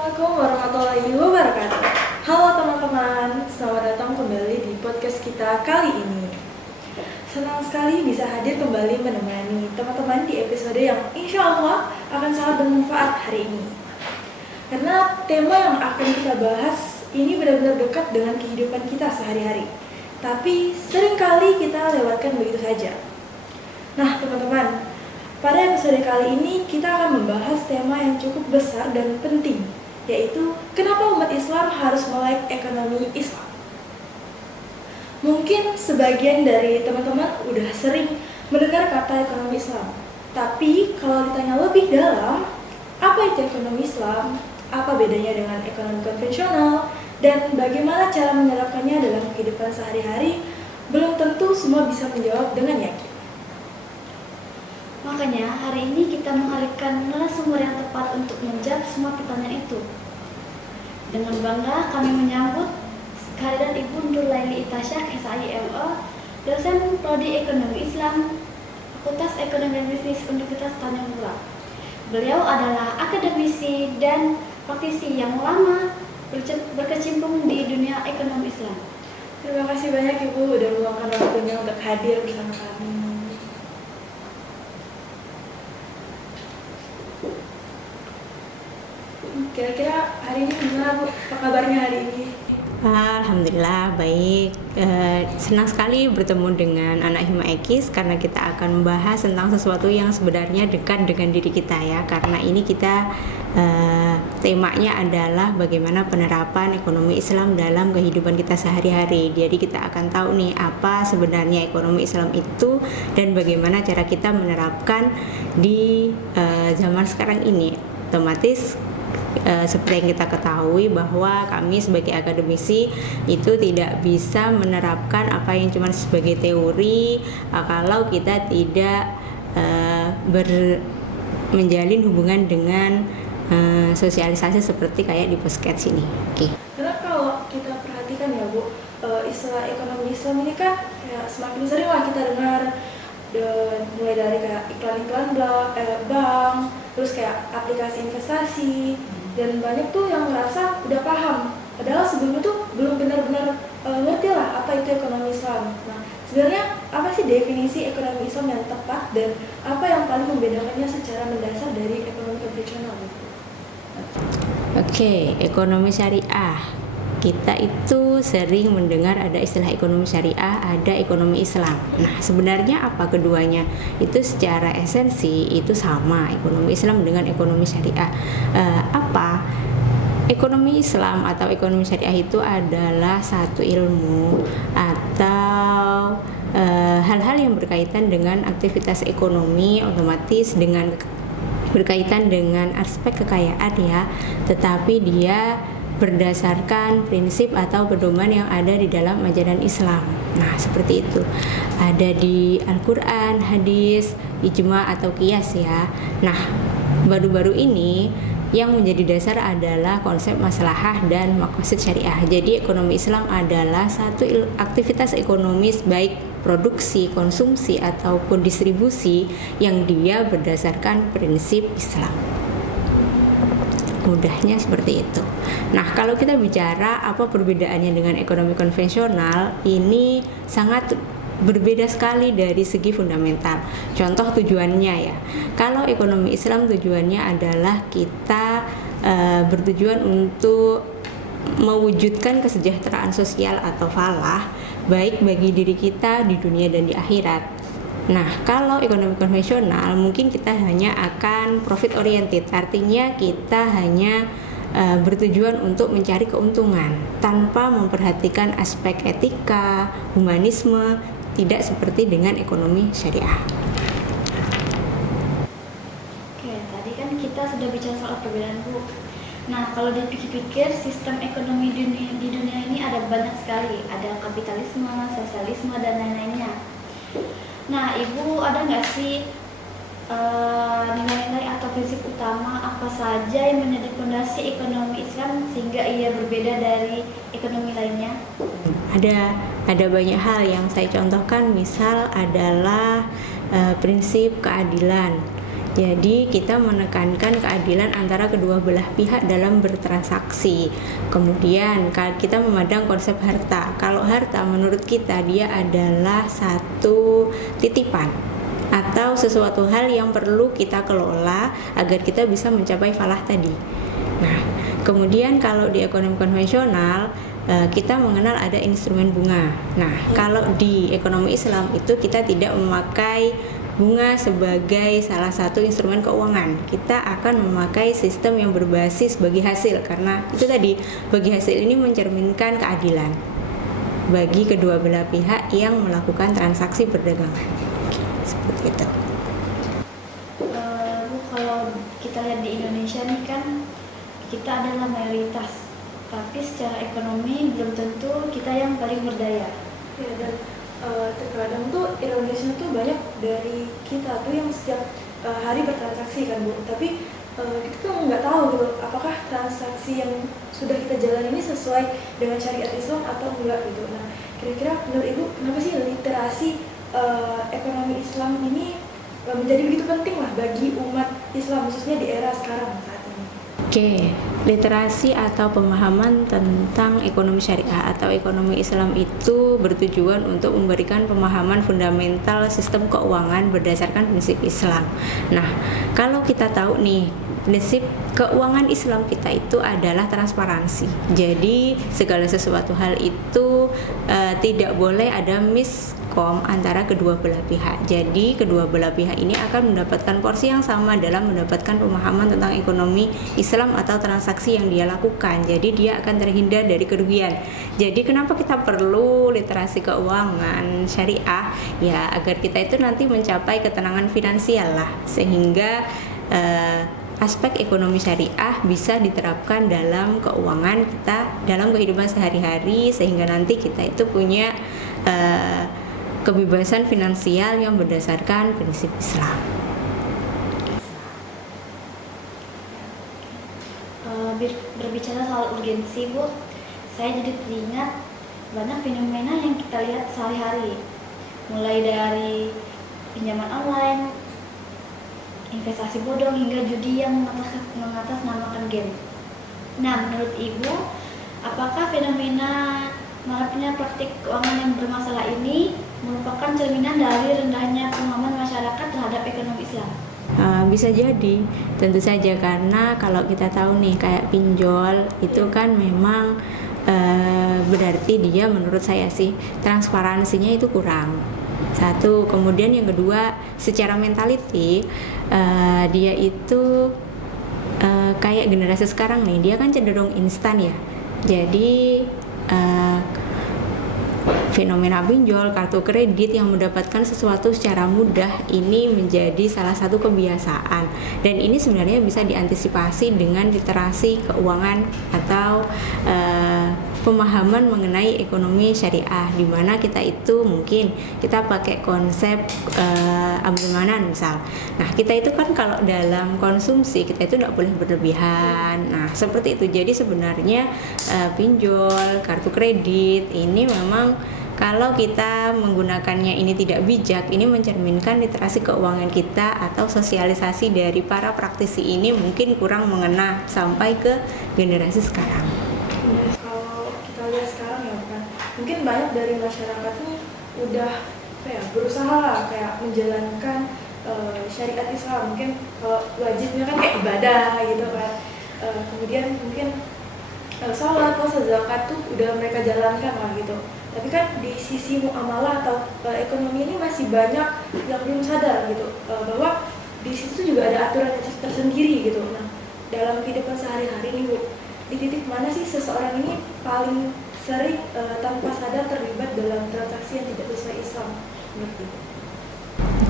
Assalamualaikum warahmatullahi wabarakatuh. Halo teman-teman, selamat datang kembali di podcast kita kali ini. Senang sekali bisa hadir kembali menemani teman-teman di episode yang insya Allah akan sangat bermanfaat hari ini. Karena tema yang akan kita bahas ini benar-benar dekat dengan kehidupan kita sehari-hari. Tapi seringkali kita lewatkan begitu saja. Nah teman-teman, pada episode kali ini kita akan membahas tema yang cukup besar dan penting, yaitu kenapa umat Islam harus melek ekonomi Islam. Mungkin sebagian dari teman-teman udah sering mendengar kata ekonomi Islam, tapi kalau ditanya lebih dalam, apa itu ekonomi Islam, apa bedanya dengan ekonomi konvensional, dan bagaimana cara menerapkannya dalam kehidupan sehari-hari, belum tentu semua bisa menjawab dengan yakin. Makanya hari ini kita menghadirkan narasumber yang tepat untuk menjawab semua pertanyaan itu. Dengan bangga kami menyambut kehadiran Ibu Nurlaili Itasyah, SIMO, dosen Prodi Ekonomi Islam, Fakultas Ekonomi dan Bisnis Universitas Tanjung Pura. Beliau adalah akademisi dan praktisi yang lama berkecimpung di dunia ekonomi Islam. Terima kasih banyak Ibu udah meluangkan waktunya untuk hadir bersama kami. Kira-kira hari ini gimana Bu? Apa kabarnya hari ini? Alhamdulillah baik. Senang sekali bertemu dengan anak Hima Ekis karena kita akan membahas tentang sesuatu yang sebenarnya dekat dengan diri kita ya. Karena ini kita temanya adalah bagaimana penerapan ekonomi Islam dalam kehidupan kita sehari-hari. Jadi kita akan tahu nih apa sebenarnya ekonomi Islam itu dan bagaimana cara kita menerapkan di zaman sekarang ini. Otomatis seperti yang kita ketahui bahwa kami sebagai akademisi itu tidak bisa menerapkan apa yang cuma sebagai teori kalau kita tidak menjalin hubungan dengan sosialisasi seperti kayak di podcast ini. Oke. Karena kalau kita perhatikan ya Bu, istilah ekonomi Islam ini kan ya, semakin sering lah kita dengar mulai dari kayak iklan-iklan bank, terus kayak aplikasi investasi, dan banyak tuh yang ngerasa udah paham, padahal sebelumnya tuh belum benar-benar ngerti lah apa itu ekonomi Islam. Nah, sebenarnya apa sih definisi ekonomi Islam yang tepat dan apa yang paling membedakannya secara mendasar dari ekonomi konvensional? Oke, ekonomi syariah. Kita itu sering mendengar ada istilah ekonomi syariah, ada ekonomi Islam. Nah, sebenarnya apa keduanya? Itu secara esensi itu sama, ekonomi Islam dengan ekonomi syariah. Apa? Ekonomi Islam atau ekonomi syariah itu adalah satu ilmu atau hal-hal yang berkaitan dengan aktivitas ekonomi, otomatis dengan berkaitan dengan aspek kekayaan ya, tetapi dia berdasarkan prinsip atau pedoman yang ada di dalam ajaran Islam. Nah, seperti itu. Ada di Al-Qur'an, hadis, ijma atau qiyas ya. Nah, baru-baru ini yang menjadi dasar adalah konsep maslahah dan maqasid syariah. Jadi ekonomi Islam adalah satu aktivitas ekonomis baik produksi, konsumsi ataupun distribusi yang dia berdasarkan prinsip Islam. Mudahnya seperti itu. Nah, kalau kita bicara apa perbedaannya dengan ekonomi konvensional, ini sangat berbeda sekali dari segi fundamental. Contoh tujuannya ya. Kalau ekonomi Islam tujuannya adalah kita bertujuan untuk mewujudkan kesejahteraan sosial atau falah baik bagi diri kita di dunia dan di akhirat. Nah, kalau ekonomi konvensional mungkin kita hanya akan profit oriented, artinya kita hanya bertujuan untuk mencari keuntungan tanpa memperhatikan aspek etika, humanisme, tidak seperti dengan ekonomi syariah. Oke, tadi kan kita sudah bicara soal perbedaan Bu. Nah, kalau dipikir-pikir sistem ekonomi di dunia ini ada banyak sekali, ada kapitalisme, sosialisme dan lain-lainnya. Nah, Ibu ada nggak sih nilai-nilai atau prinsip utama apa saja yang menjadi fondasi ekonomi Islam sehingga ia berbeda dari ekonomi lainnya? Ada banyak hal yang saya contohkan, misal adalah prinsip keadilan. Jadi kita menekankan keadilan antara kedua belah pihak dalam bertransaksi. Kemudian kita memandang konsep harta. Kalau harta menurut kita dia adalah satu titipan atau sesuatu hal yang perlu kita kelola agar kita bisa mencapai falah tadi. Nah, kemudian kalau di ekonomi konvensional kita mengenal ada instrumen bunga. Nah, kalau di ekonomi Islam itu kita tidak memakai bunga sebagai salah satu instrumen keuangan. Kita akan memakai sistem yang berbasis bagi hasil, karena itu tadi, bagi hasil ini mencerminkan keadilan bagi kedua belah pihak yang melakukan transaksi perdagangan. Seperti itu. Bu, kalau kita lihat di Indonesia nih kan kita adalah mayoritas, tapi secara ekonomi belum tentu kita yang paling berdaya. Ya, dan terkadang tuh Indonesia tuh banyak dari kita tuh yang setiap hari bertransaksi kan Bu, tapi kita tuh nggak tahu gitu apakah transaksi yang sudah kita jalan ini sesuai dengan syariat Islam atau enggak gitu. Nah, kira-kira menurut Ibu kenapa sih literasi ekonomi Islam ini menjadi begitu penting lah bagi umat Islam khususnya di era sekarang saat ini? Oke, literasi atau pemahaman tentang ekonomi syariah atau ekonomi Islam itu bertujuan untuk memberikan pemahaman fundamental sistem keuangan berdasarkan prinsip Islam. Nah, kalau kita tahu nih, prinsip keuangan Islam kita itu adalah transparansi. Jadi segala sesuatu hal itu tidak boleh ada miskom antara kedua belah pihak. Jadi kedua belah pihak ini akan mendapatkan porsi yang sama dalam mendapatkan pemahaman tentang ekonomi Islam atau transaksi yang dia lakukan. Jadi dia akan terhindar dari kerugian. Jadi kenapa kita perlu literasi keuangan syariah? Ya agar kita itu nanti mencapai ketenangan finansial lah, sehingga aspek ekonomi syariah bisa diterapkan dalam keuangan kita, dalam kehidupan sehari-hari, sehingga nanti kita itu punya kebebasan finansial yang berdasarkan prinsip Islam. Berbicara soal urgensi Bu, saya jadi teringat banyak fenomena yang kita lihat sehari-hari, mulai dari pinjaman online, investasi bodong hingga judi yang mengatasnamakan game. Nah, menurut Ibu, apakah fenomena maraknya praktik keuangan yang bermasalah ini merupakan cerminan dari rendahnya pemahaman masyarakat terhadap ekonomi Islam? Bisa jadi, tentu saja, karena kalau kita tahu nih kayak pinjol itu kan memang berarti dia, menurut saya sih, transparansinya itu kurang. Satu, kemudian yang kedua, secara mentality dia itu kayak generasi sekarang nih, dia kan cenderung instan ya. Jadi fenomena pinjol, kartu kredit yang mendapatkan sesuatu secara mudah ini menjadi salah satu kebiasaan, dan ini sebenarnya bisa diantisipasi dengan literasi keuangan atau pemahaman mengenai ekonomi syariah, di mana kita itu mungkin kita pakai konsep abdulmanan misal. Nah, kita itu kan kalau dalam konsumsi kita itu tidak boleh berlebihan. Nah, seperti itu. Jadi sebenarnya pinjol, kartu kredit ini memang kalau kita menggunakannya ini tidak bijak, ini mencerminkan literasi keuangan kita atau sosialisasi dari para praktisi ini mungkin kurang mengena sampai ke generasi sekarang. Kalau kita lihat sekarang ya kan, mungkin banyak dari masyarakat ini udah berusaha lah kayak menjalankan syariat Islam. Mungkin kalau wajibnya kan kayak ibadah gitu kan, kemudian mungkin sholat, puasa, zakat tuh udah mereka jalankan lah gitu. Tapi kan di sisi muamalah atau ekonomi ini masih banyak yang belum sadar gitu, bahwa di situ juga ada aturan tersendiri gitu. Nah, dalam kehidupan sehari-hari nih Bu, di titik mana sih seseorang ini paling sering tanpa sadar terlibat dalam transaksi yang tidak sesuai Islam menurut Ibu?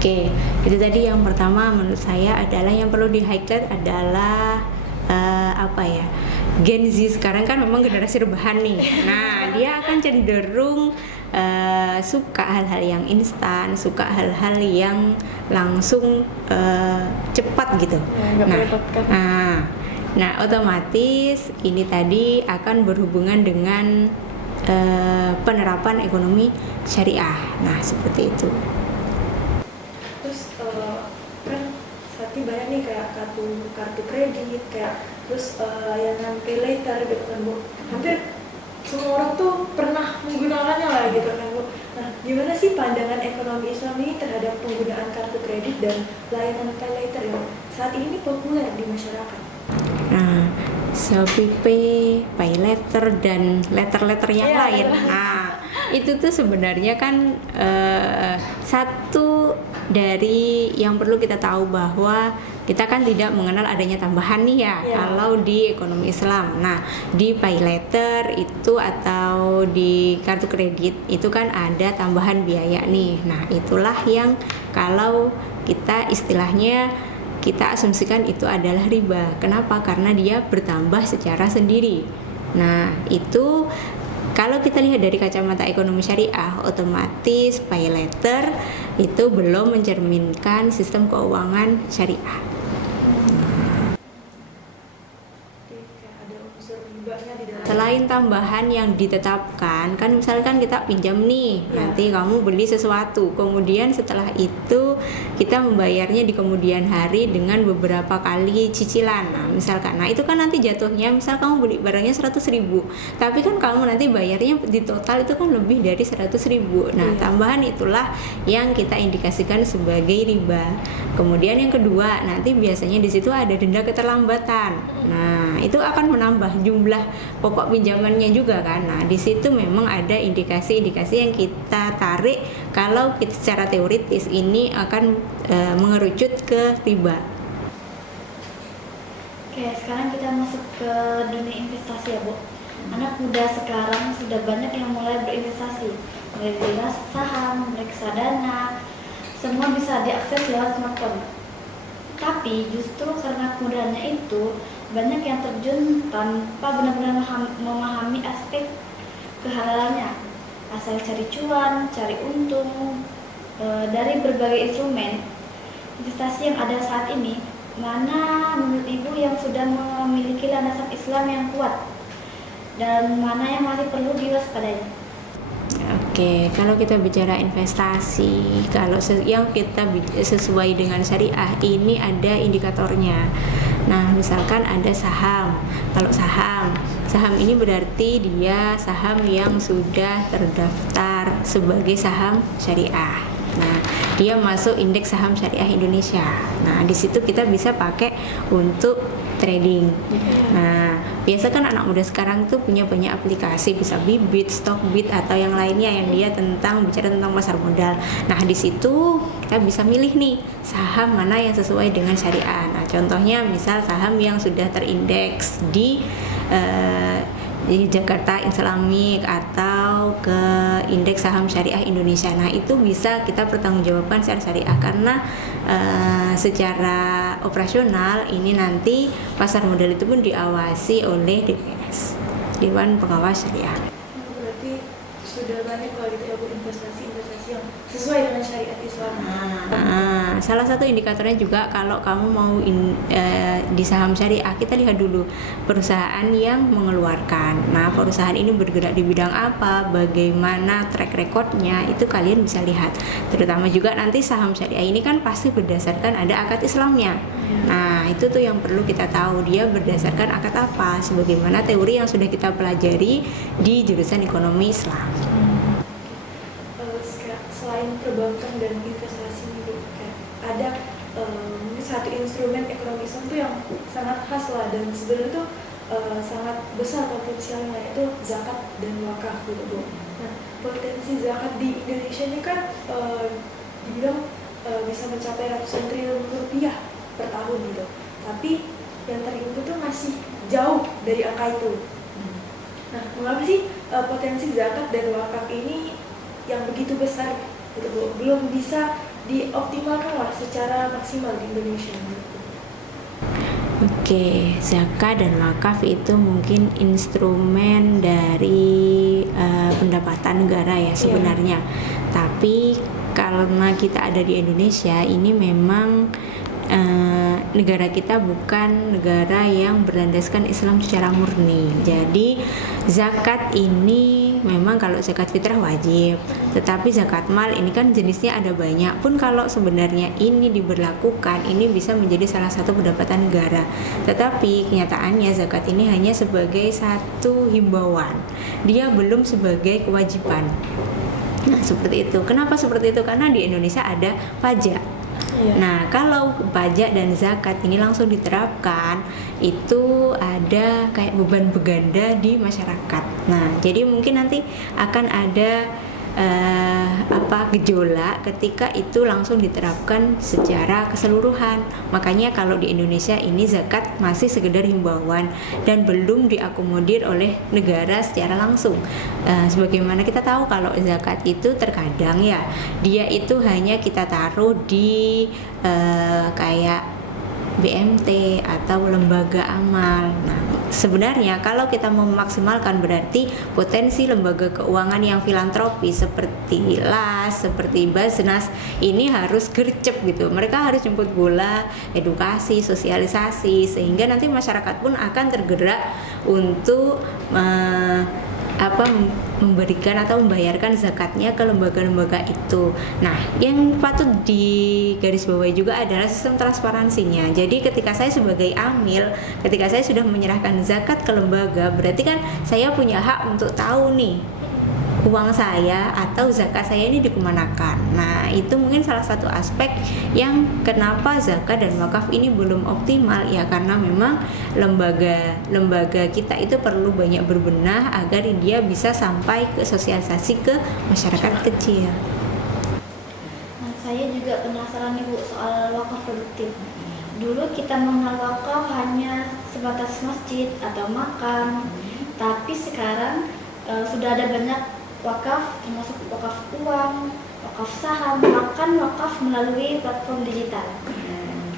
Oke, itu tadi yang pertama menurut saya adalah yang perlu di-highlight adalah Gen Z sekarang kan memang generasi rebahan nih. Nah, dia akan cenderung suka hal-hal yang instan, suka hal-hal yang langsung cepat gitu. Nah, otomatis ini tadi akan berhubungan dengan penerapan ekonomi syariah. Nah, seperti itu. Terus kan saat ini banyak kartu kredit kayak terus layanan pay later gitu kan Bu. Hampir semua orang tuh pernah menggunakannya lah gitu kan Bu. Nah, gimana sih pandangan ekonomi Islam ini terhadap penggunaan kartu kredit dan layanan pay later yang saat ini populer di masyarakat? Nah, Shopee Pay, Pay Later dan letter-letter yang Iya, lain. iya. Nah, itu tuh sebenarnya kan satu dari yang perlu kita tahu bahwa kita kan tidak mengenal adanya tambahan nih ya Iya. kalau di ekonomi Islam. Nah, di Pay Later itu atau di kartu kredit itu kan ada tambahan biaya nih. Nah, itulah yang kalau kita istilahnya kita asumsikan itu adalah riba. Kenapa? Karena dia bertambah secara sendiri. Nah, itu kalau kita lihat dari kacamata ekonomi syariah, otomatis pay later itu belum mencerminkan sistem keuangan syariah. Jadi kayak ada unsur ribanya di dalam. Selain tambahan yang ditetapkan, kan misalkan kita pinjam nih, Ya. nanti kamu beli sesuatu, kemudian setelah itu kita membayarnya di kemudian hari dengan beberapa kali cicilan. Nah, misalkan, nah itu kan nanti jatuhnya, misal kamu beli barangnya 100.000, tapi kan kamu nanti bayarnya di total itu kan lebih dari 100.000. Nah, Iya. tambahan itulah yang kita indikasikan sebagai riba. Kemudian yang kedua, nanti biasanya di situ ada denda keterlambatan. Nah, itu akan menambah jumlah pokok pinjamannya juga kan. Nah, di situ memang ada indikasi-indikasi yang kita tarik kalau kita secara teoritis ini akan mengerucut ke riba. Oke, sekarang kita masuk ke dunia investasi ya Bu. Anak muda sekarang sudah banyak yang mulai berinvestasi, mulai dari saham, reksadana, semua bisa diakses lewat smartphone. Tapi justru karena kemudahannya itu, banyak yang terjun tanpa benar-benar memahami aspek kehalalannya. Asal cari cuan, cari untung dari berbagai instrumen investasi yang ada saat ini. Mana menurut Ibu yang sudah memiliki landasan Islam yang kuat dan mana yang masih perlu diwaspadai? Oke, kalau kita bicara investasi, kalau yang kita sesuai dengan syariah ini ada indikatornya. Nah, misalkan ada saham. Kalau saham ini berarti dia saham yang sudah terdaftar sebagai saham syariah. Nah, dia masuk indeks saham syariah Indonesia. Nah, di situ kita bisa pakai untuk trading. Nah, biasa kan anak muda sekarang tuh punya banyak aplikasi, bisa Bibit, Stockbit atau yang lainnya yang dia bicara tentang pasar modal. Nah, di situ kita bisa milih nih saham mana yang sesuai dengan syariah. Nah, contohnya misal saham yang sudah terindeks di Jakarta Islamic atau ke indeks saham syariah Indonesia. Nah, itu bisa kita pertanggungjawabkan secara syariah karena secara operasional ini nanti pasar modal itu pun diawasi oleh DPS, Dewan Pengawas Syariah. Berarti sudah banyak kalau gitu ya Bu investasi-investasi yang sesuai dengan syariat Islam. Salah satu indikatornya juga kalau kamu mau di saham syariah, kita lihat dulu perusahaan yang mengeluarkan. Nah, perusahaan ini bergerak di bidang apa, bagaimana track recordnya, itu kalian bisa lihat. Terutama juga nanti saham syariah ini kan pasti berdasarkan ada akad Islamnya. Nah, itu tuh yang perlu kita tahu, dia berdasarkan akad apa, sebagaimana teori yang sudah kita pelajari di jurusan ekonomi Islam. Selain perbankan dan investasi gitu, kayak ada mungkin satu instrumen ekonomi Islam tuh yang sangat khas lah dan sebenarnya tuh sangat besar potensialnya, yaitu zakat dan wakaf gitu Bu. Nah, potensi zakat di Indonesia ini kan dibilang bisa mencapai ratusan triliun rupiah per tahun gitu, tapi yang terinput tuh masih jauh dari angka itu. Nah, mengapa sih potensi zakat dan wakaf ini yang begitu besar gitu Bu, belum bisa dioptimalkan lah secara maksimal di Indonesia? Oke, zakat dan wakaf itu mungkin instrumen dari pendapatan negara ya sebenarnya. Tapi karena kita ada di Indonesia, ini memang negara kita bukan negara yang berlandaskan Islam secara murni. Jadi zakat ini memang kalau zakat fitrah wajib, tetapi zakat mal ini kan jenisnya ada banyak. Pun kalau sebenarnya ini diberlakukan, ini bisa menjadi salah satu pendapatan negara. Tetapi kenyataannya zakat ini hanya sebagai satu himbauan, dia belum sebagai kewajiban. Nah seperti itu. Kenapa seperti itu? Karena di Indonesia ada pajak. Nah, kalau pajak dan zakat ini langsung diterapkan, itu ada kayak beban berganda di masyarakat. Nah, jadi mungkin nanti akan ada gejolak ketika itu langsung diterapkan secara keseluruhan. Makanya kalau di Indonesia ini zakat masih sekedar himbauan dan belum diakomodir oleh negara secara langsung. Sebagaimana kita tahu kalau zakat itu terkadang ya dia itu hanya kita taruh di kayak BMT atau lembaga amal. Nah, sebenarnya kalau kita mau memaksimalkan berarti potensi lembaga keuangan yang filantropis seperti LAS, seperti Basnas ini harus gercep gitu. Mereka harus jemput bola, edukasi, sosialisasi sehingga nanti masyarakat pun akan tergerak untuk memberikan atau membayarkan zakatnya ke lembaga-lembaga itu. Nah, yang patut digarisbawahi juga adalah sistem transparansinya. Jadi ketika saya sebagai amil, ketika saya sudah menyerahkan zakat ke lembaga, berarti kan saya punya hak untuk tahu nih uang saya atau zakat saya ini dikemanakan. Nah, itu mungkin salah satu aspek yang kenapa zakat dan wakaf ini belum optimal ya, karena memang lembaga kita itu perlu banyak berbenah agar dia bisa sampai ke sosialisasi ke masyarakat kecil. Nah, saya juga penasaran nih Bu soal wakaf produktif. Dulu kita mengenal wakaf hanya sebatas masjid atau makam, tapi sekarang sudah ada banyak wakaf, termasuk wakaf uang, wakaf saham, bahkan wakaf melalui platform digital.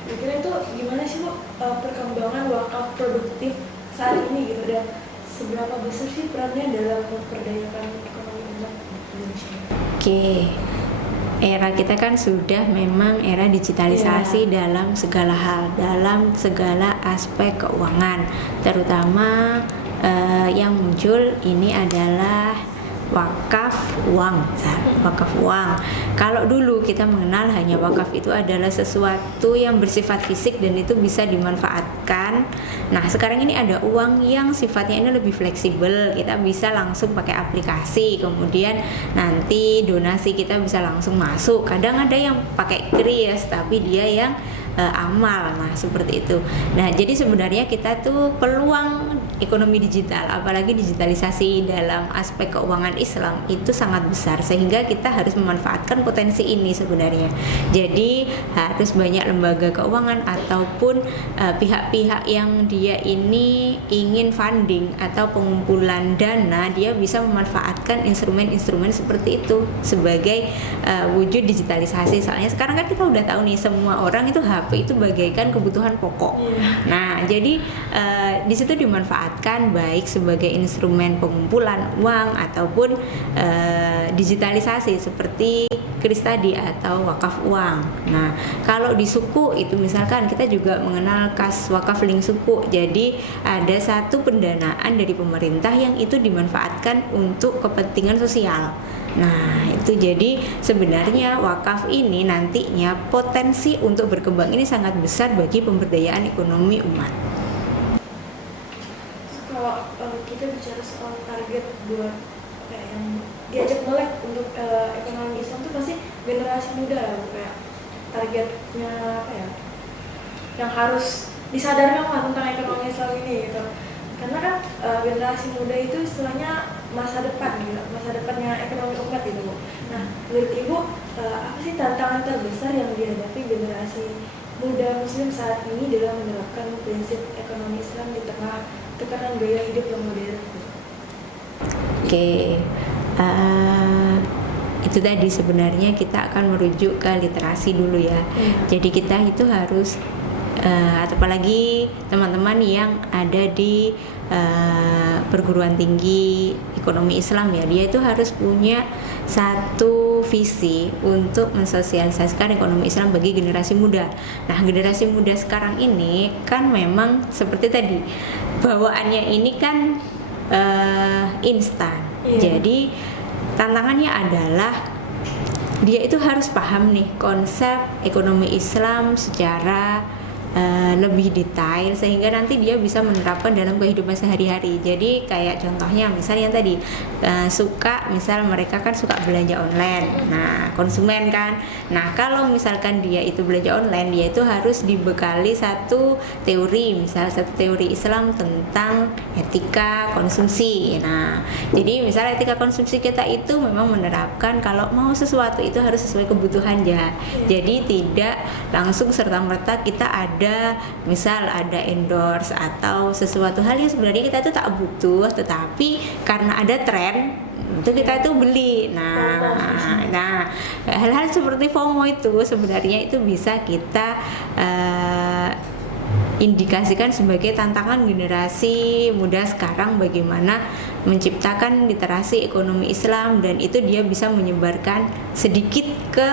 Kira-kira itu gimana sih Bu perkembangan wakaf produktif saat ini gitu, dan seberapa besar sih perannya dalam memperdayakan ekonomi umat Indonesia? Oke. Era kita kan sudah memang era digitalisasi dalam segala hal, dalam segala aspek keuangan, terutama yang muncul ini adalah wakaf uang. Kalau dulu kita mengenal hanya wakaf itu adalah sesuatu yang bersifat fisik dan itu bisa dimanfaatkan. Nah, sekarang ini ada uang yang sifatnya ini lebih fleksibel. Kita bisa langsung pakai aplikasi, kemudian nanti donasi kita bisa langsung masuk. Kadang ada yang pakai kris tapi dia yang amal. Nah, seperti itu. Nah, jadi sebenarnya kita tuh peluang ekonomi digital, apalagi digitalisasi dalam aspek keuangan Islam itu sangat besar, sehingga kita harus memanfaatkan potensi ini sebenarnya. Jadi harus banyak lembaga keuangan ataupun pihak-pihak yang dia ini ingin funding atau pengumpulan dana, dia bisa memanfaatkan instrumen-instrumen seperti itu sebagai wujud digitalisasi. Soalnya sekarang kan kita udah tahu nih, semua orang itu HP itu bagaikan kebutuhan pokok. Nah, jadi di situ dimanfaatkan baik sebagai instrumen pengumpulan uang ataupun digitalisasi seperti kris tadi atau wakaf uang. Nah, kalau di suku itu misalkan kita juga mengenal kas wakaf link suku. Jadi ada satu pendanaan dari pemerintah yang itu dimanfaatkan untuk kepentingan sosial. Nah, itu jadi sebenarnya wakaf ini nantinya potensi untuk berkembang ini sangat besar bagi pemberdayaan ekonomi umat. Kalau kita bicara soal target buat kayak yang diajak melek untuk ekonomi Islam tuh pasti generasi muda, kayak targetnya apa ya, yang harus disadarkan lah tentang ekonomi Islam ini gitu. Karena kan generasi muda itu istilahnya masa depan gitu, masa depannya ekonomi umat gitu. Nah, menurut Ibu apa sih tantangan terbesar yang dihadapi generasi muda Muslim saat ini dalam menerapkan prinsip ekonomi Islam di tengah tekanan gaya hidup yang modern? Oke, itu tadi sebenarnya kita akan merujuk ke literasi dulu ya. Jadi kita itu harus apalagi teman-teman yang ada di perguruan tinggi ekonomi Islam ya, dia itu harus punya satu visi untuk mensosialisasikan ekonomi Islam bagi generasi muda. Nah, generasi muda sekarang ini kan memang seperti tadi, bawaannya ini kan instan. Iya. Jadi tantangannya adalah dia itu harus paham nih konsep ekonomi Islam secara lebih detail sehingga nanti dia bisa menerapkan dalam kehidupan sehari-hari. Jadi kayak contohnya misalnya tadi misal mereka kan suka belanja online. Nah, konsumen kan. Nah, kalau misalkan dia itu belanja online, dia itu harus dibekali satu teori Islam tentang etika konsumsi. Nah, jadi misalnya etika konsumsi kita itu memang menerapkan kalau mau sesuatu itu harus sesuai kebutuhan ya. Jadi tidak langsung serta-merta kita misal ada endorse atau sesuatu hal yang sebenarnya kita itu tak butuh, tetapi karena ada tren itu kita itu beli. Nah, hal-hal seperti FOMO itu sebenarnya itu bisa kita indikasikan sebagai tantangan generasi muda sekarang bagaimana menciptakan literasi ekonomi Islam, dan itu dia bisa menyebarkan sedikit ke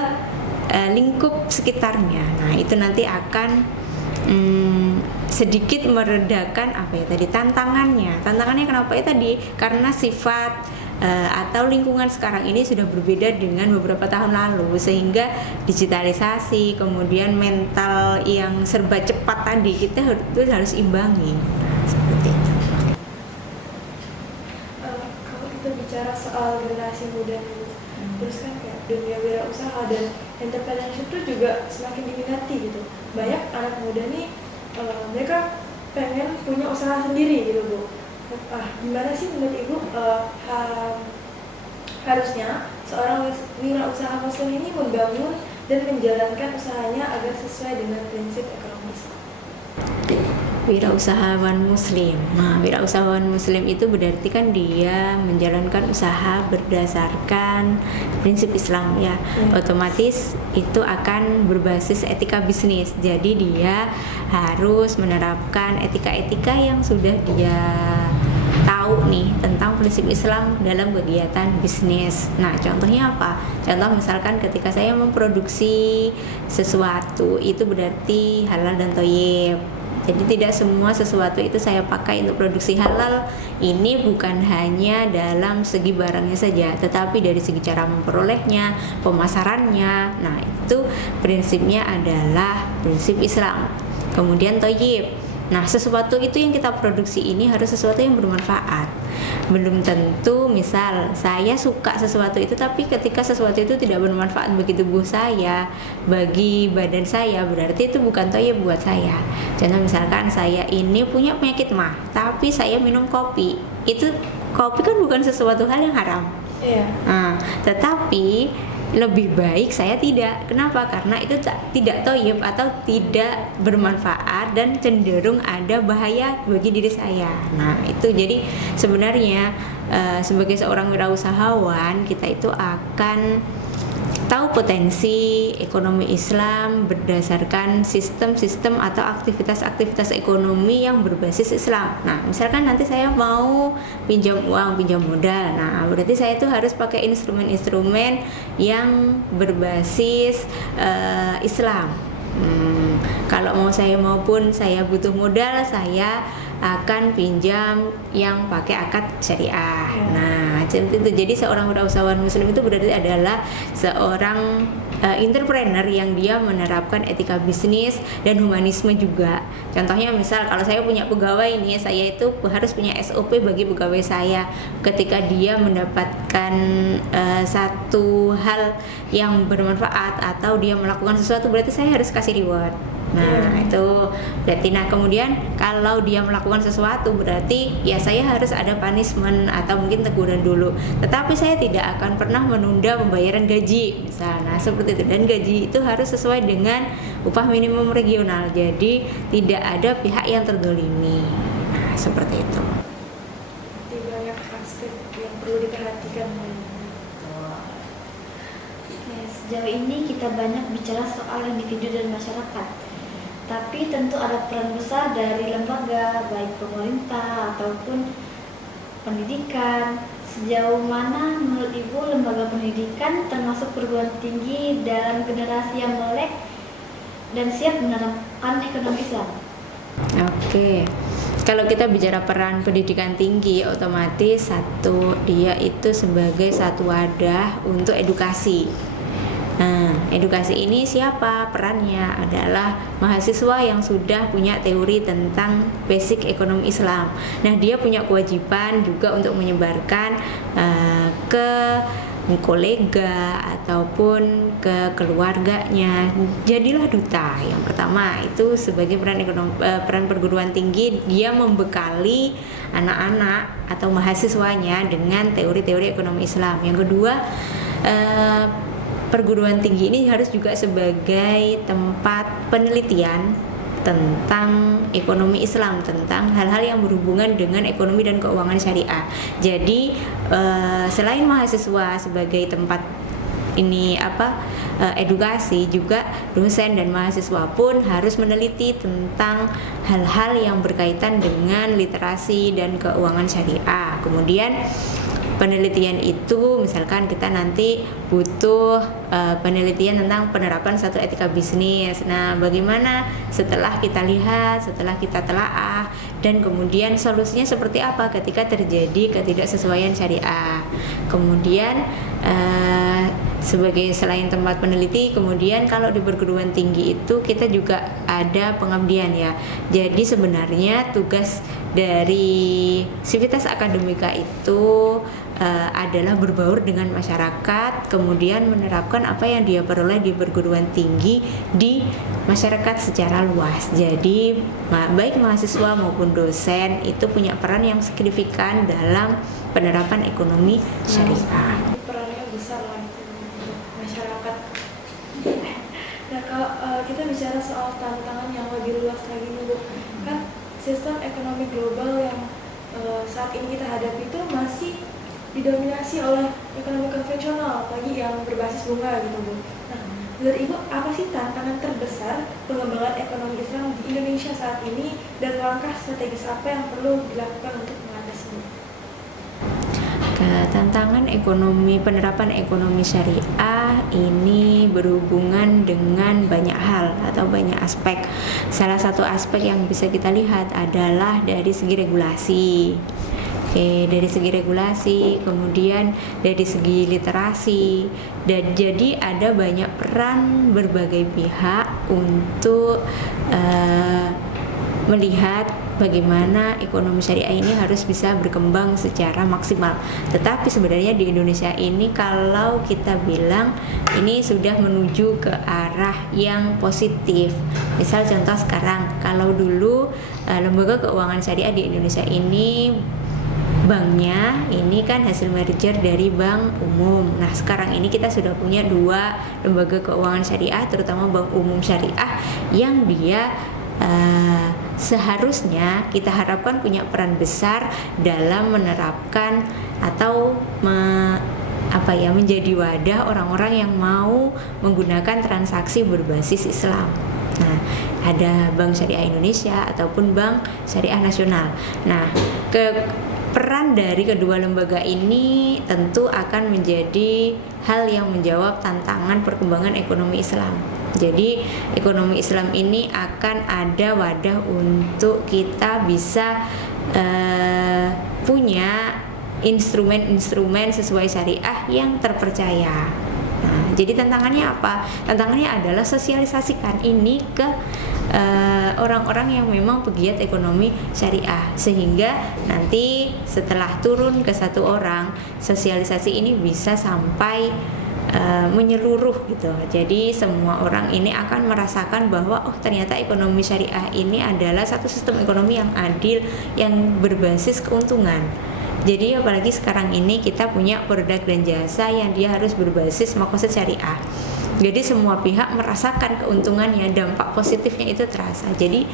lingkup sekitarnya. Nah, itu nanti akan sedikit meredakan tantangannya kenapa ya tadi, karena sifat atau lingkungan sekarang ini sudah berbeda dengan beberapa tahun lalu, sehingga digitalisasi kemudian mental yang serba cepat tadi kita harus imbangi. Seperti itu. Kalau kita bicara soal generasi muda dulu, terus kan kayak dunia wirausaha dan entrepreneurship itu juga semakin diminati gitu. Banyak anak muda nih mereka pengen punya usaha sendiri gitu Bu. Gimana sih menurut Ibu harusnya seorang wirausaha muslim ini membangun dan menjalankan usahanya agar sesuai dengan prinsip ekonomi Islam? Wirausahawan muslim. Nah, wirausahawan muslim itu berarti kan dia menjalankan usaha berdasarkan prinsip Islam ya. Otomatis itu akan berbasis etika bisnis. Jadi dia harus menerapkan etika-etika yang sudah dia tahu nih tentang prinsip Islam dalam kegiatan bisnis. Nah, contohnya apa? Contoh misalkan ketika saya memproduksi sesuatu, itu berarti halal dan thayyib. Jadi tidak semua sesuatu itu saya pakai untuk produksi halal. Ini bukan hanya dalam segi barangnya saja, tetapi dari segi cara memperolehnya, pemasarannya. Nah, itu prinsipnya adalah prinsip Islam. Kemudian thayyib. Nah, sesuatu itu yang kita produksi ini harus sesuatu yang bermanfaat. Belum tentu misal saya suka sesuatu itu, tapi ketika sesuatu itu tidak bermanfaat bagi tubuh saya, bagi badan saya, berarti itu bukan thayyib buat saya. Contoh misalkan saya ini punya penyakit mah, tapi saya minum kopi. Itu kopi kan bukan sesuatu hal yang haram. Iya. Nah, tetapi lebih baik saya tidak. Kenapa? Karena itu tidak thayyib atau tidak bermanfaat dan cenderung ada bahaya bagi diri saya. Nah, itu jadi sebenarnya sebagai seorang wirausahawan kita itu akan tahu potensi ekonomi Islam berdasarkan sistem-sistem atau aktivitas-aktivitas ekonomi yang berbasis Islam. Nah, misalkan nanti saya mau pinjam uang, pinjam modal. Nah, berarti saya itu harus pakai instrumen-instrumen yang berbasis Islam. Kalau saya butuh modal, saya akan pinjam yang pakai akad syariah. Nah, itu jadi seorang wirausahawan muslim itu berarti adalah seorang entrepreneur yang dia menerapkan etika bisnis dan humanisme juga. Contohnya misal kalau saya punya pegawai ini, saya itu harus punya SOP bagi pegawai saya. Ketika dia mendapatkan satu hal yang bermanfaat atau dia melakukan sesuatu, berarti saya harus kasih reward. Nah, itu berarti. Nah, kemudian kalau dia melakukan sesuatu, berarti ya saya harus ada punishment atau mungkin teguran dulu. Tetapi saya tidak akan pernah menunda pembayaran gaji misalnya, seperti itu. Dan gaji itu harus sesuai dengan upah minimum regional. Jadi tidak ada pihak yang terdolimi. Nah, seperti itu. Jadi banyak aspek yang perlu diperhatikan. Sejauh ini kita banyak bicara soal individu dan masyarakat. Tapi tentu ada peran besar dari lembaga, baik pemerintah ataupun pendidikan. Sejauh mana menurut Ibu lembaga pendidikan termasuk perguruan tinggi dalam generasi yang melek dan siap menerapkan ekonomi Islam? Oke. Kalau kita bicara peran pendidikan tinggi, otomatis satu, dia itu sebagai satu wadah untuk edukasi. Nah, edukasi ini siapa? Perannya adalah mahasiswa yang sudah punya teori tentang basic ekonomi Islam. Nah, dia punya kewajiban juga untuk menyebarkan ke kolega ataupun ke keluarganya. Jadilah duta. Yang pertama itu sebagai peran perguruan tinggi, dia membekali anak-anak atau mahasiswanya dengan teori-teori ekonomi Islam. Yang kedua, perguruan tinggi ini harus juga sebagai tempat penelitian tentang ekonomi Islam, tentang hal-hal yang berhubungan dengan ekonomi dan keuangan syariah. Jadi selain mahasiswa sebagai tempat ini edukasi, juga dosen dan mahasiswa pun harus meneliti tentang hal-hal yang berkaitan dengan literasi dan keuangan syariah. Kemudian penelitian itu, misalkan kita nanti butuh penelitian tentang penerapan satu etika bisnis. Nah, bagaimana setelah kita lihat, setelah kita telaah, dan kemudian solusinya seperti apa ketika terjadi ketidaksesuaian syariah. Kemudian sebagai selain tempat peneliti, kemudian kalau di perguruan tinggi itu kita juga ada pengabdian ya. Jadi sebenarnya tugas dari Civitas Akademika itu adalah berbaur dengan masyarakat, kemudian menerapkan apa yang dia peroleh di perguruan tinggi di masyarakat secara luas. Jadi baik mahasiswa maupun dosen itu punya peran yang signifikan dalam penerapan ekonomi syariah. Perannya besar lah itu untuk masyarakat. Nah, kalau kita bicara soal tantangan yang lebih luas lagi nih Bu, kan sistem ekonomi global yang saat ini kita hadapi itu masih didominasi oleh ekonomi konvensional, apalagi yang berbasis bunga gitu Bu. Nah, menurut Ibu apa sih tantangan terbesar pengembangan ekonomi Islam di Indonesia saat ini, dan langkah strategis apa yang perlu dilakukan untuk mengatasinya? Tantangan ekonomi, penerapan ekonomi syariah ini berhubungan dengan banyak hal atau banyak aspek. Salah satu aspek yang bisa kita lihat adalah dari segi regulasi. Dari segi regulasi, kemudian dari segi literasi, dan jadi ada banyak peran berbagai pihak untuk melihat bagaimana ekonomi syariah ini harus bisa berkembang secara maksimal. Tetapi sebenarnya di Indonesia ini kalau kita bilang ini sudah menuju ke arah yang positif. Misal contoh sekarang, kalau dulu lembaga keuangan syariah di Indonesia ini banknya ini kan hasil merger dari bank umum. Nah, sekarang ini kita sudah punya 2 lembaga keuangan syariah, terutama bank umum syariah yang dia seharusnya kita harapkan punya peran besar dalam menerapkan atau menjadi wadah orang-orang yang mau menggunakan transaksi berbasis Islam. Nah, ada Bank Syariah Indonesia ataupun Bank Syariah Nasional. Nah, peran dari kedua lembaga ini tentu akan menjadi hal yang menjawab tantangan perkembangan ekonomi Islam. Jadi ekonomi Islam ini akan ada wadah untuk kita bisa punya instrumen-instrumen sesuai syariah yang terpercaya. Nah, jadi tantangannya apa? Tantangannya adalah sosialisasikan ini ke orang-orang yang memang pegiat ekonomi syariah, sehingga nanti setelah turun ke satu orang, sosialisasi ini bisa sampai menyeluruh gitu. Jadi semua orang ini akan merasakan bahwa oh ternyata ekonomi syariah ini adalah satu sistem ekonomi yang adil, yang berbasis keuntungan. Jadi apalagi sekarang ini kita punya produk dan jasa yang dia harus berbasis maqasid syariah. Jadi semua pihak merasakan keuntungannya, dampak positifnya itu terasa. Jadi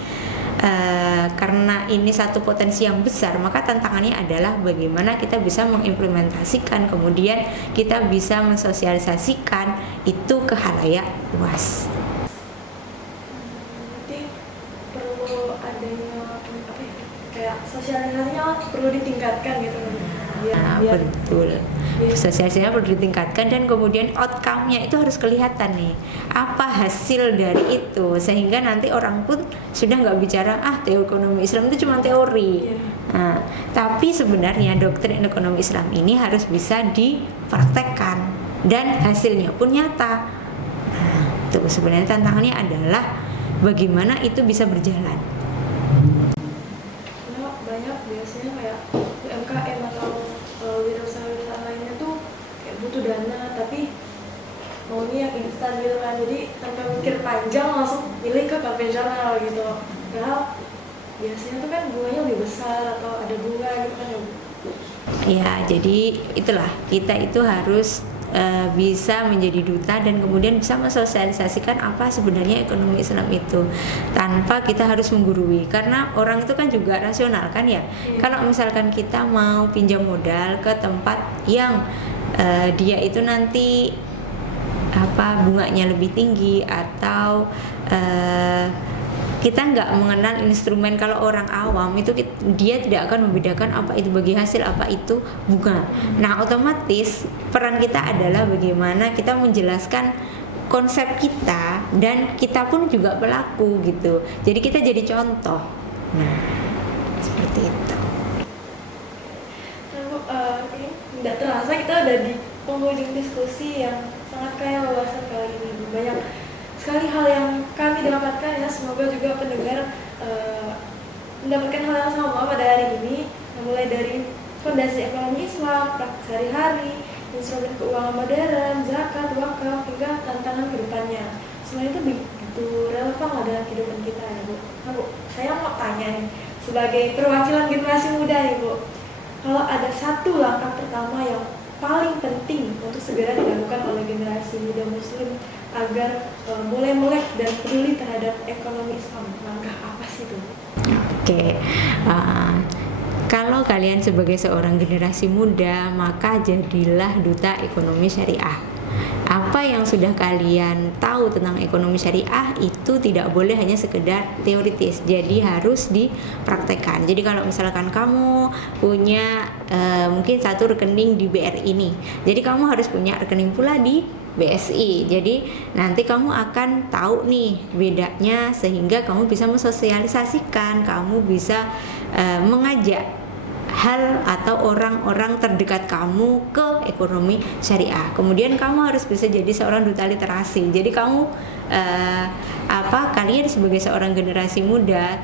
karena ini satu potensi yang besar, maka tantangannya adalah bagaimana kita bisa mengimplementasikan, kemudian kita bisa mensosialisasikan itu ke khalayak luas. Berarti perlu adanya kayak sosialisasinya perlu ditingkatkan gitu. Betul. Sosialisasinya perlu ditingkatkan dan kemudian outcome-nya itu harus kelihatan nih. Apa hasil dari itu sehingga nanti orang pun sudah nggak bicara teori ekonomi Islam itu cuma teori. Nah, tapi sebenarnya doktrin ekonomi Islam ini harus bisa dipraktekkan dan hasilnya pun nyata. Nah, tuh sebenarnya tantangannya adalah bagaimana itu bisa berjalan. Karena banyak biasanya kayak UMKM atau wirausaha lainnya tuh kayak butuh dana tapi maunya yang instan gitu kan, jadi tanpa mikir panjang langsung pilih ke konvensional gitu. Padahal biasanya tuh kan bunganya lebih besar atau ada bunga gitu kan ya Bu. Ya, jadi itulah kita itu harus bisa menjadi duta dan kemudian bisa mensosialisasikan apa sebenarnya ekonomi Islam itu tanpa kita harus menggurui, karena orang itu kan juga rasional kan ya. Kalau misalkan kita mau pinjam modal ke tempat yang dia itu nanti bunganya lebih tinggi atau kita nggak mengenal instrumen, kalau orang awam itu dia tidak akan membedakan apa itu bagi hasil, apa itu bunga. Nah, otomatis peran kita adalah bagaimana kita menjelaskan konsep kita dan kita pun juga pelaku gitu. Jadi kita jadi contoh. Nah, seperti itu. Nah Bu, ini nggak terasa kita udah di penghujung diskusi yang sangat kaya wawasan kali ini. Banyak sekali hal yang kami dapatkan ya, semoga juga pendengar mendapatkan hal yang sama pada hari ini, mulai dari fondasi ekonomi Islam, praktik sehari-hari, instrumen keuangan modern, zakat, wakaf, hingga tantangan kedepannya. Semua itu begitu relevan lah dalam kehidupan kita ya Bu. Nah Bu, saya mau tanya nih, sebagai perwakilan generasi muda nih Bu, kalau ada satu langkah pertama yang paling penting untuk segera dilakukan oleh generasi muda Muslim agar mulai melek dan peduli terhadap ekonomi Islam, langkah apa sih itu? Oke, kalau kalian sebagai seorang generasi muda, maka jadilah duta ekonomi syariah. Apa yang sudah kalian tahu tentang ekonomi syariah itu tidak boleh hanya sekedar teoritis, jadi harus dipraktekkan. Jadi kalau misalkan kamu punya mungkin satu rekening di BRI ini, jadi kamu harus punya rekening pula di BSI. Jadi nanti kamu akan tahu nih bedanya sehingga kamu bisa mensosialisasikan, kamu bisa mengajak hal atau orang-orang terdekat kamu ke ekonomi syariah. Kemudian kamu harus bisa jadi seorang duta literasi. Jadi kamu kalian sebagai seorang generasi muda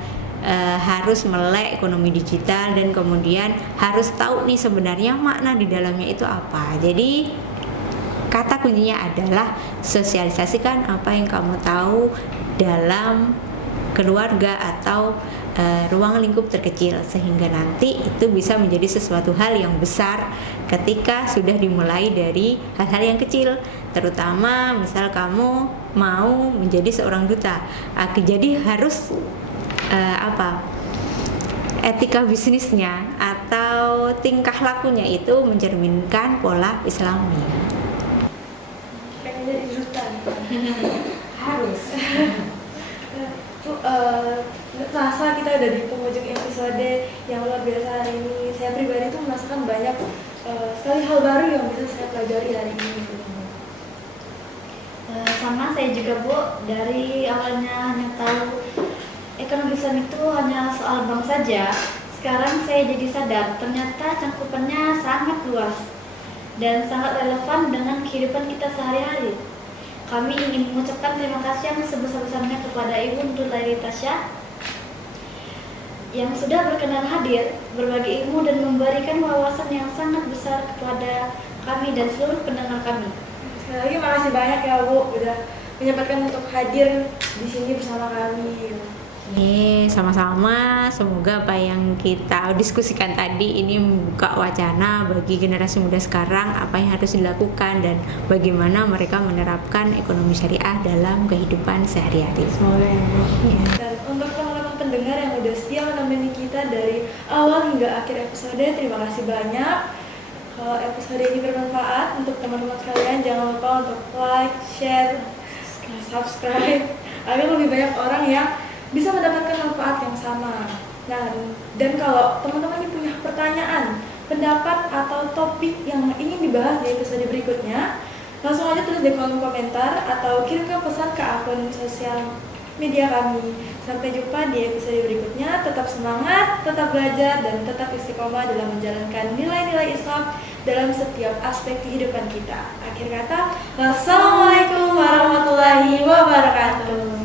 harus melek ekonomi digital dan kemudian harus tahu nih sebenarnya makna di dalamnya itu apa. Jadi kata kuncinya adalah sosialisasikan apa yang kamu tahu dalam keluarga atau ruang lingkup terkecil, sehingga nanti itu bisa menjadi sesuatu hal yang besar ketika sudah dimulai dari hal-hal yang kecil. Terutama misal kamu mau menjadi seorang duta, jadi harus etika bisnisnya atau tingkah lakunya itu mencerminkan pola Islami. Pengen jadi duta Harus. Terasa kita udah di penghujung episode yang luar biasa hari ini. Saya pribadi tuh merasakan banyak sekali hal baru yang bisa saya pelajari hari ini. Sama saya juga Bu, dari awalnya hanya tahu ekonomi Islam itu hanya soal bank saja. Sekarang saya jadi sadar ternyata cangkupannya sangat luas dan sangat relevan dengan kehidupan kita sehari-hari. Kami ingin mengucapkan terima kasih yang sebesar-besarnya kepada Ibu Nur Laili Tasya yang sudah berkenan hadir, berbagi ilmu dan memberikan wawasan yang sangat besar kepada kami dan seluruh pendengar kami. Sekali lagi makasih banyak ya Bu, udah menyempatkan untuk hadir di sini bersama kami. Sama-sama. Semoga apa yang kita diskusikan tadi ini membuka wacana bagi generasi muda sekarang apa yang harus dilakukan dan bagaimana mereka menerapkan ekonomi syariah dalam kehidupan sehari-hari. Semoga ya Bu. Dan untuk teman-teman pendengar yang udah setia menemani kita dari awal hingga akhir episode, terima kasih banyak. Kalau episode ini bermanfaat untuk teman-teman sekalian, jangan lupa untuk like, share, subscribe agar lebih banyak orang yang bisa mendapatkan manfaat yang sama. Nah, dan kalau teman-teman ini punya pertanyaan pendapat atau topik yang ingin dibahas di episode berikutnya, langsung aja tulis di kolom komentar atau kirimkan pesan ke akun sosial media kami. Sampai jumpa di episode berikutnya. Tetap semangat, tetap belajar, dan tetap istiqomah dalam menjalankan nilai-nilai Islam dalam setiap aspek kehidupan kita. Akhir kata, wassalamualaikum warahmatullahi wabarakatuh.